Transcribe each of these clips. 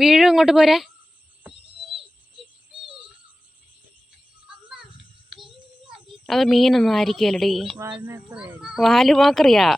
വീഴും ഇങ്ങോട്ട് പോരെ. അത് മീനൊന്നും ആയിരിക്കല്ലടി, വാലുമാക്രിയാ.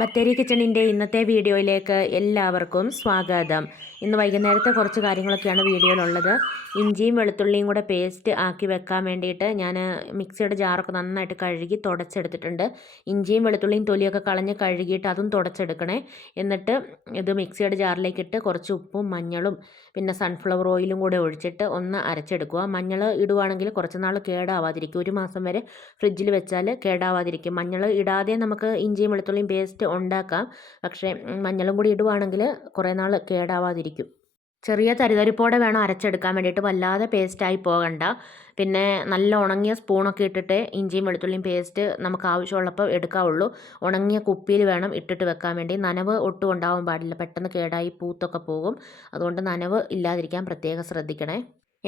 ബത്തേരി കിച്ചണിൻ്റെ ഇന്നത്തെ വീഡിയോയിലേക്ക് എല്ലാവർക്കും സ്വാഗതം. ഇന്ന് വൈകുന്നേരത്തെ കുറച്ച് കാര്യങ്ങളൊക്കെയാണ് വീഡിയോയിലുള്ളത്. ഇഞ്ചിയും വെളുത്തുള്ളിയും കൂടെ പേസ്റ്റ് ആക്കി വെക്കാൻ വേണ്ടിയിട്ട് ഞാൻ മിക്സിയുടെ ജാറൊക്കെ നന്നായിട്ട് കഴുകി തുടച്ചെടുത്തിട്ടുണ്ട്. ഇഞ്ചിയും വെളുത്തുള്ളിയും തൊലിയൊക്കെ കളഞ്ഞ് കഴുകിയിട്ട് അതും തുടച്ചെടുക്കണേ. എന്നിട്ട് ഇത് മിക്സിയുടെ ജാറിലേക്കിട്ട് കുറച്ച് ഉപ്പും മഞ്ഞളും പിന്നെ സൺഫ്ലവർ ഓയിലും കൂടെ ഒഴിച്ചിട്ട് ഒന്ന് അരച്ചെടുക്കുക. മഞ്ഞൾ ഇടുവാണെങ്കിൽ കുറച്ച് നാൾ കേടാവാതിരിക്കും. 1 മാസം വരെ ഫ്രിഡ്ജിൽ വെച്ചാൽ കേടാവാതിരിക്കും. മഞ്ഞൾ ഇടാതെ നമുക്ക് ഇഞ്ചിയും വെളുത്തുള്ളിയും പേസ്റ്റ് ഉണ്ടാക്കാം. പക്ഷേ മഞ്ഞളും കൂടി ഇടുവാണെങ്കിൽ കുറേ നാൾ കേടാവാതിരിക്കും. ചെറിയ തരിതരിപ്പോടെ വേണം അരച്ചെടുക്കാൻ വേണ്ടിയിട്ട്, വല്ലാതെ പേസ്റ്റായി പോകണ്ട. പിന്നെ നല്ല ഉണങ്ങിയ സ്പൂണൊക്കെ ഇട്ടിട്ട് ഇഞ്ചിയും വെളുത്തുള്ളിയും പേസ്റ്റ് നമുക്ക് ആവശ്യമുള്ളപ്പോൾ എടുക്കാവുള്ളൂ. ഉണങ്ങിയ കുപ്പിയിൽ വേണം ഇട്ടിട്ട് വെക്കാൻ വേണ്ടി. നനവ് ഒട്ടും ഉണ്ടാവാൻ പാടില്ല, പെട്ടെന്ന് കേടായി പൂത്തൊക്കെ പോകും. അതുകൊണ്ട് നനവ് ഇല്ലാതിരിക്കാൻ പ്രത്യേകം ശ്രദ്ധിക്കണേ.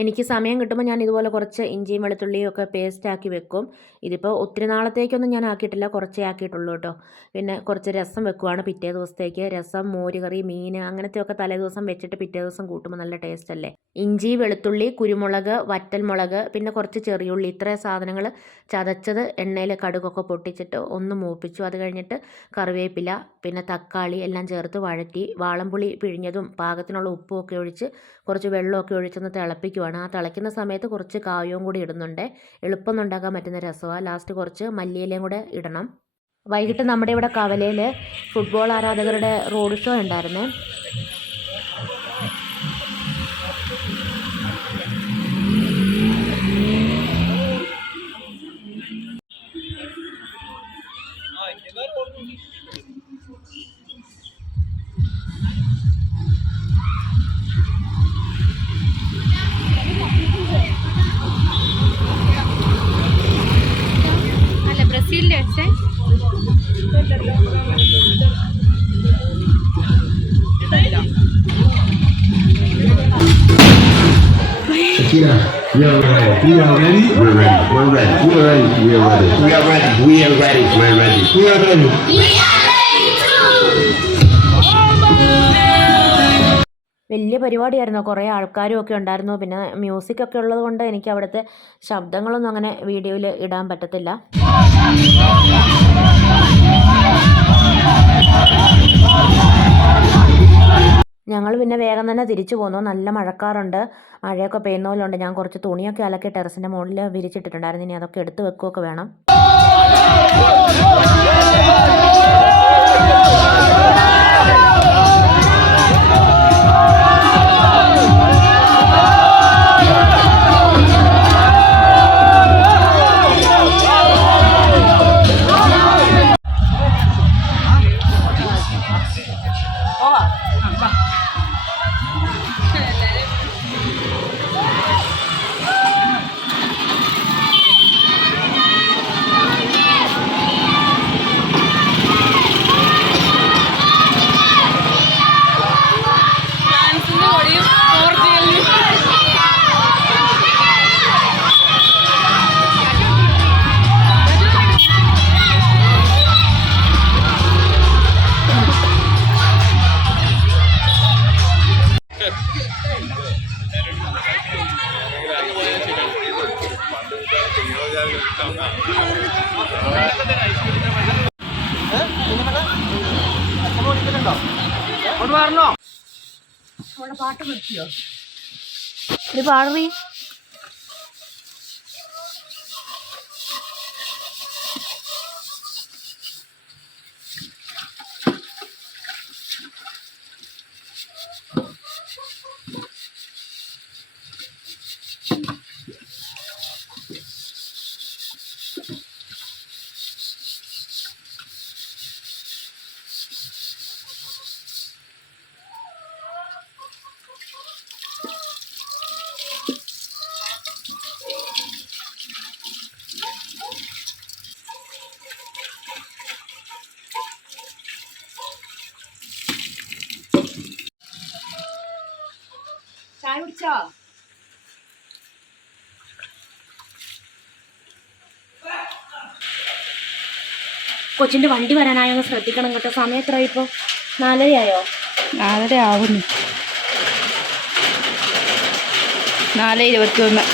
എനിക്ക് സമയം കിട്ടുമ്പോൾ ഞാൻ ഇതുപോലെ കുറച്ച് ഇഞ്ചിയും വെളുത്തുള്ളിയും ഒക്കെ പേസ്റ്റാക്കി വെക്കും. ഇതിപ്പോൾ ഒത്തിരി നാളത്തേക്കൊന്നും ഞാൻ ആക്കിയിട്ടില്ല, കുറച്ചേ ആക്കിയിട്ടുള്ളൂ കേട്ടോ. പിന്നെ കുറച്ച് രസം വെക്കുവാണ് പിറ്റേ ദിവസത്തേക്ക്. രസം, മോരുകറി, മീൻ അങ്ങനത്തെയൊക്കെ തലേ ദിവസം വെച്ചിട്ട് പിറ്റേ ദിവസം കൂട്ടുമ്പോൾ നല്ല ടേസ്റ്റ് അല്ലേ. ഇഞ്ചി, വെളുത്തുള്ളി, കുരുമുളക്, വറ്റൽമുളക്, പിന്നെ കുറച്ച് ചെറിയുള്ളി, ഇത്രയും സാധനങ്ങൾ ചതച്ചത് എണ്ണയിൽ കടുകൊക്കെ പൊട്ടിച്ചിട്ട് ഒന്ന് മൂപ്പിച്ചു. അത് കഴിഞ്ഞിട്ട് കറിവേപ്പില, പിന്നെ തക്കാളി എല്ലാം ചേർത്ത് വഴറ്റി വാളംപുളി പിഴിഞ്ഞതും പാകത്തിനുള്ള ഉപ്പും ഒക്കെ ഒഴിച്ച് കുറച്ച് വെള്ളമൊക്കെ ഒഴിച്ചൊന്ന് തിളപ്പിക്കുവാണ്. ആ തിളയ്ക്കുന്ന സമയത്ത് കുറച്ച് കായവും കൂടി ഇടുന്നുണ്ട്. എളുപ്പം ഉണ്ടാക്കാൻ പറ്റുന്ന രസമാണ്. ലാസ്റ്റ് കുറച്ച് മല്ലിയിലയും കൂടെ ഇടണം. വൈകിട്ട് നമ്മുടെ ഇവിടെ കവലയിൽ ഫുട്ബോൾ ആരാധകരുടെ റോഡ് ഷോ ഉണ്ടായിരുന്നേ. Yeah, we are ready. We are ready. We're ready. We're ready. We are ready. We are ready. We are ready. We are ready. We're ready. We are ready. We are ready too. വലിയ പരിപാടിയായിരുന്നു. കുറേ ആൾക്കാരും ഒക്കെ ഉണ്ടായിരുന്നു. പിന്നെ music ഒക്കെ ഉള്ളത് കൊണ്ട് എനിക്ക് അവിടുത്തെ ശബ്ദങ്ങളൊന്നും അങ്ങനെ വീഡിയോയിൽ ഇടാൻ പറ്റത്തില്ല. ഞങ്ങൾ പിന്നെ വേഗം തന്നെ തിരിച്ചു പോന്നു. നല്ല മഴക്കാറുണ്ട്, മഴയൊക്കെ പെയ്യുന്ന പോലെ ഉണ്ട്. ഞാൻ കുറച്ച് തുണിയൊക്കെ അലക്കി ടെറസിൻ്റെ മുകളിൽ വിരിച്ചിട്ടിട്ടുണ്ടായിരുന്നു. ഇനി അതൊക്കെ എടുത്ത് വെക്കുകയൊക്കെ വേണം. പാട്ട് നിർത്തിയോ? ഒരു പാടറി. ചായ കുടിച്ചോ? കൊച്ചിൻ്റെ വണ്ടി വരാനായൊന്ന് ശ്രദ്ധിക്കണം കേട്ടോ. സമയം എത്ര ഇപ്പോൾ? 4:30 4:30 ആവുന്നു. 4:21.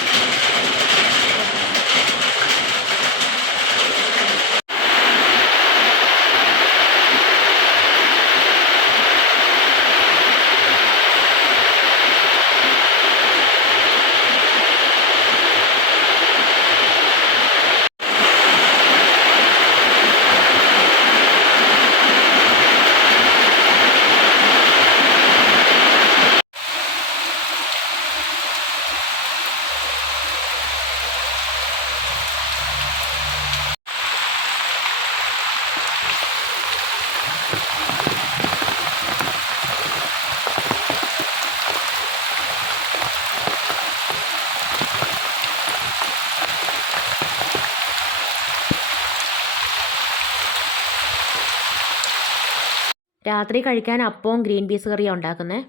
രാത്രി കഴിക്കാൻ അപ്പവും ഗ്രീൻ പീസ് കറിയാണ് ഉണ്ടാക്കുന്നത്.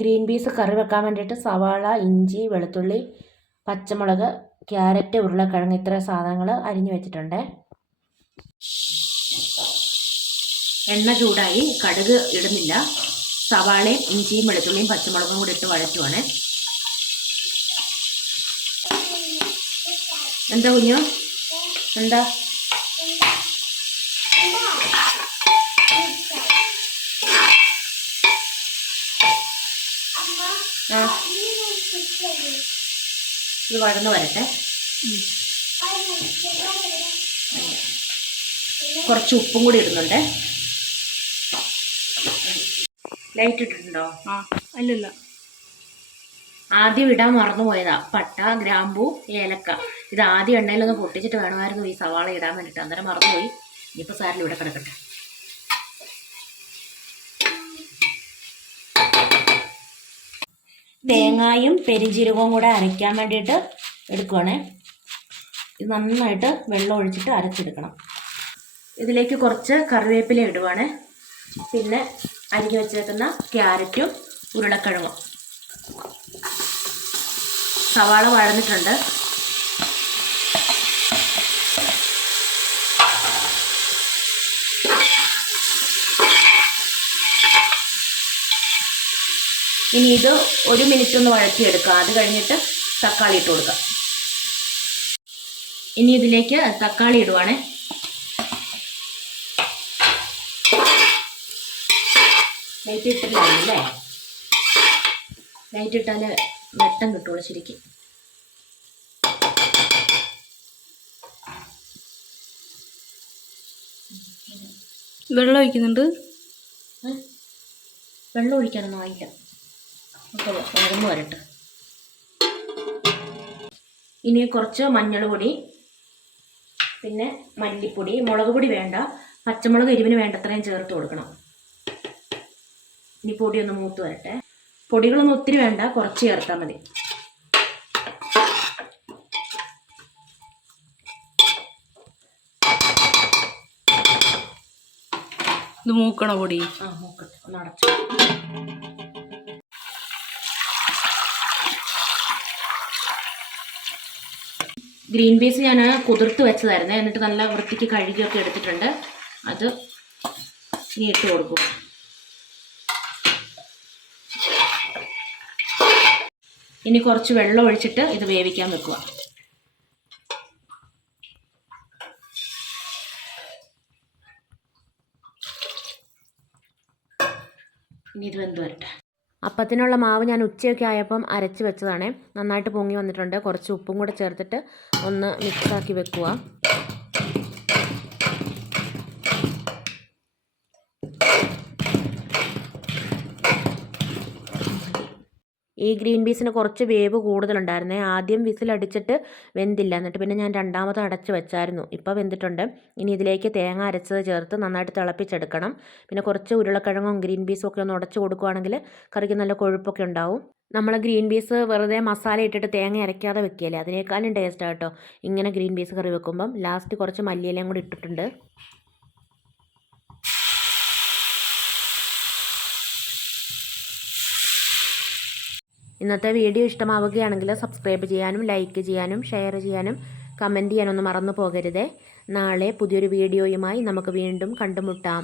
ഗ്രീൻ പീസ് കറി വെക്കാൻ വേണ്ടിയിട്ട് സവാള, ഇഞ്ചി, വെളുത്തുള്ളി, പച്ചമുളക്, ക്യാരറ്റ്, ഉരുളക്കിഴങ്ങ് ഇത്ര സാധനങ്ങൾ അരിഞ്ഞു വെച്ചിട്ടുണ്ട്. എണ്ണ ചൂടായി. കടുക് ഇടുന്നില്ല. സവാളയും ഇഞ്ചിയും വെളുത്തുള്ളിയും പച്ചമുളകും കൂടി ഇട്ട് വഴറ്റുവാണ്. എന്താ കുഞ്ഞു? എന്താ? ആ, ഇത് വഴന്ന് വരട്ടെ. കുറച്ച് ഉപ്പും കൂടി ഇടുന്നുണ്ട്. ലൈറ്റ് ഇട്ടിട്ടുണ്ടോ? ആ, അല്ലല്ല, ആദ്യം ഇടാൻ മറന്നുപോയതാ. പട്ട, ഗ്രാമ്പൂ, ഏലക്ക ഇത് ആദ്യം എണ്ണയിലൊന്ന് പൊട്ടിച്ചിട്ട് വേണമായിരുന്നു ഈ സവാള ഇടാൻ വേണ്ടിയിട്ട്. അന്നേരം മറന്നുപോയി. ഇനിയിപ്പോൾ സാരിൽ ഇവിടെ കിടക്കട്ടെ. തേങ്ങായും പെരിഞ്ജീരകവും കൂടെ അരയ്ക്കാൻ വേണ്ടിയിട്ട് എടുക്കുവാണേ. ഇത് നന്നായിട്ട് വെള്ളം ഒഴിച്ചിട്ട് അരച്ചെടുക്കണം. ഇതിലേക്ക് കുറച്ച് കറിവേപ്പില ഇടുവാണ്. പിന്നെ അരിഞ്ഞു വെച്ചേക്കുന്ന ക്യാരറ്റും ഉരുളക്കിഴങ്ങും. സവാള വഴന്നിട്ടുണ്ട്. ഇനി ഇത് 1 മിനിറ്റ് ഒന്ന് വഴറ്റിയെടുക്കുക. അത് കഴിഞ്ഞിട്ട് തക്കാളി ഇട്ട് കൊടുക്കുക. ഇനി ഇതിലേക്ക് തക്കാളി ഇടുവാണേ. ലൈറ്റ് ഇട്ടില്ലേ? ലൈറ്റ് ഇട്ടാൽ വെട്ടം കിട്ടുള്ളൂ ശരിക്കും. വെള്ളം ഒഴിക്കുന്നുണ്ട്. വെള്ളം ഒഴിക്കാനൊന്നും ആയില്ല. അപ്പോൾ വഴന്ന് വരട്ടെ. ഇനി കുറച്ച് മഞ്ഞൾ പൊടി, പിന്നെ മല്ലിപ്പൊടി, മുളക് പൊടി വേണ്ട, പച്ചമുളക് എരിവിന് വേണ്ടത്രയും ചേർത്ത് കൊടുക്കണം. ഇനി പൊടി ഒന്ന് മൂത്ത് വരട്ടെ. പൊടികളൊന്നും ഒത്തിരി വേണ്ട, കുറച്ച് ചേർത്താൽ മതി. ഇത് മൂക്കണ പൊടി? ആ, മൂക്കട്ടെ. ഒന്ന് അടച്ചു. ഗ്രീൻ പീസ് ഞാൻ കുതിർത്ത് വെച്ചതായിരുന്നു. എന്നിട്ട് നല്ല വൃത്തിക്ക് കഴുകിയൊക്കെ എടുത്തിട്ടുണ്ട്. അത് ഇനി ഇട്ട് കൊടുക്കും. ഇനി കുറച്ച് വെള്ളം ഒഴിച്ചിട്ട് ഇത് വേവിക്കാൻ വെക്കുക. ഇനി ഇത് വെന്ത് വരട്ടെ. അപ്പത്തിനുള്ള മാവ് ഞാൻ ഉച്ചയൊക്കെ ആയപ്പം അരച്ച് വെച്ചതാണ്. നന്നായിട്ട് പൊങ്ങി വന്നിട്ടുണ്ട്. കുറച്ച് ഉപ്പും കൂടെ ചേർത്തിട്ട് ഒന്ന് മിക്സാക്കി വെക്കുക. ഈ ഗ്രീൻ പീസിന് കുറച്ച് വേവ് കൂടുതലുണ്ടായിരുന്നേ. ആദ്യം വിസിലടിച്ചിട്ട് വെന്തില്ല. എന്നിട്ട് പിന്നെ ഞാൻ രണ്ടാമത് അടച്ച് വെച്ചായിരുന്നു. ഇപ്പോൾ വെന്തിട്ടുണ്ട്. ഇനി ഇതിലേക്ക് തേങ്ങ അരച്ചത് ചേർത്ത് നന്നായിട്ട് തിളപ്പിച്ചെടുക്കണം. പിന്നെ കുറച്ച് ഉരുളക്കിഴങ്ങും ഗ്രീൻ പീസും ഒക്കെ ഒന്ന് ഉടച്ച് കൊടുക്കുകയാണെങ്കിൽ കറിക്ക് നല്ല കൊഴുപ്പൊക്കെ ഉണ്ടാവും. നമ്മൾ ഗ്രീൻ പീസ് വെറുതെ മസാല ഇട്ടിട്ട് തേങ്ങ അരയ്ക്കാതെ വെക്കുകയല്ലേ, അതിനേക്കാളും ടേസ്റ്റാണ് കേട്ടോ ഇങ്ങനെ ഗ്രീൻ പീസ് കറി വെക്കുമ്പം. ലാസ്റ്റ് കുറച്ച് മല്ലിയിലയും കൂടി ഇട്ടിട്ടുണ്ട്. ഇന്നത്തെ വീഡിയോ ഇഷ്ടമാവുകയാണെങ്കിൽ സബ്സ്ക്രൈബ് ചെയ്യാനും ലൈക്ക് ചെയ്യാനും ഷെയർ ചെയ്യാനും കമൻറ്റ് ചെയ്യാനൊന്നും മറന്നു പോകരുതേ. നാളെ പുതിയൊരു വീഡിയോയുമായി നമുക്ക് വീണ്ടും കണ്ടുമുട്ടാം.